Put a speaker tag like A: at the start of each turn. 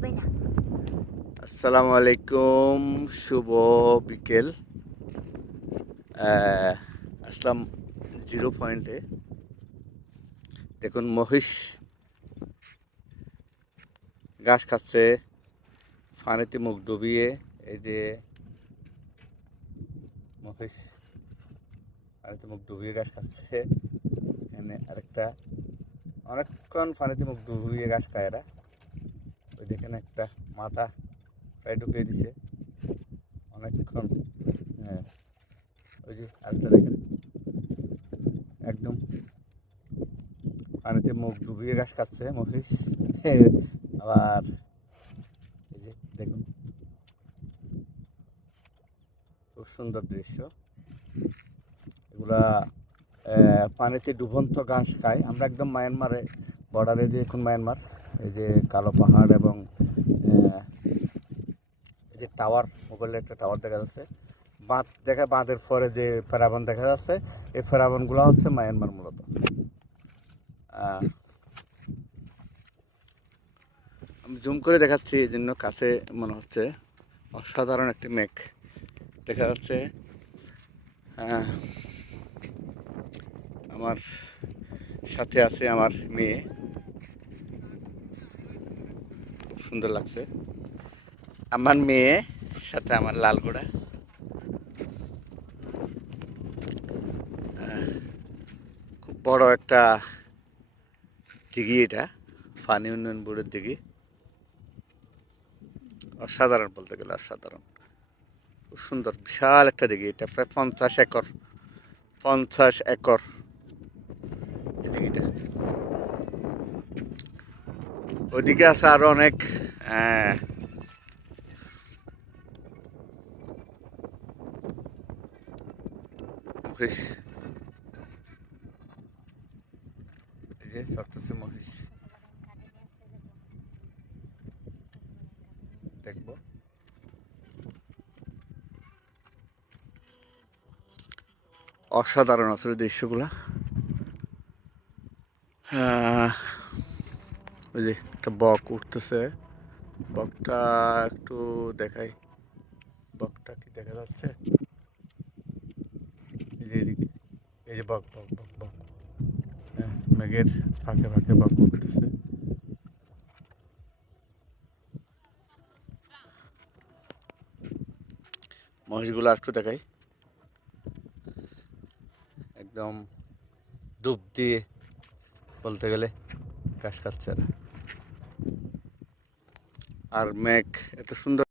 A: হবে না।
B: আসসালামু আলাইকুম, শুভ বিকেল। আসলাম জিরো পয়েন্টে। দেখুন, মহিষ ঘাস খাচ্ছে পানিতে মুখ ডুবিয়ে, এই যে মহিষ পানিতে মুখ ডুবিয়ে ঘাস খাচ্ছে। এখানে আরেকটা, অনেকক্ষণ পানিতে মুখ ডুবিয়ে ঘাস খায় এরা। ওই দেখেন একটা মাথা প্রায় ঢুকিয়ে দিছে। অনেকক্ষণ হ্যাঁ ওই যে আরেকটা দেখেন। একদম পানিতে মুখ ডুবিয়ে ঘাস খাচ্ছে মহিষ। আবার এই যে দেখুন, খুব সুন্দর দৃশ্য। এগুলা পানিতে ডুবন্ত ঘাস খায়। আমরা একদম মায়ানমারে বর্ডারে যে এখন মায়ানমার, এই যে কালো পাহাড় এবং এই যে টাওয়ার মোবাইলের একটা টাওয়ার দেখা যাচ্ছে। বাঁধ দেখা, বাঁধের পরে যে ফেরাবন দেখা যাচ্ছে, এই ফেরাবনগুলো হচ্ছে মায়ানমার মূলত। আমি জুম করে দেখাচ্ছি, এই জন্য কাছে মনে হচ্ছে অসাধারণ একটি মেঘ দেখা যাচ্ছে। আমার সাথে আছে আমার মেয়ে খুব সুন্দর লাগছে। আমার মেয়ে, সাথে আমার লাল ঘোড়া। খুব বড় একটা দিঘি এটা পানি উন্নয়ন বোর্ডের দিঘি। অসাধারণ বলতে গেলে অসাধারণ। খুব সুন্দর, বিশাল একটা দিঘি এটা, প্রায় পঞ্চাশ একর পঞ্চাশ একর এই দিঘিটা। ওইদিকে আছে আরও অনেক মহিষ। দেখব। অসাধারণ আসলে দৃশ্যগুলা। আহ, ওই যে একটা বক উঠতেছে। বকটা একটু দেখাই। বকটা কি দেখা যাচ্ছে? এই যে বক বক বক বক। হ্যাঁ, মেঘের ফাঁকে ফাঁকে বক উঠতেছে। মহিষগুলো একটু দেখাই। একদম ডুব দিয়ে বলতে গেলে। ঘাস খাচ্ছে না। আর মেঘ এত সুন্দর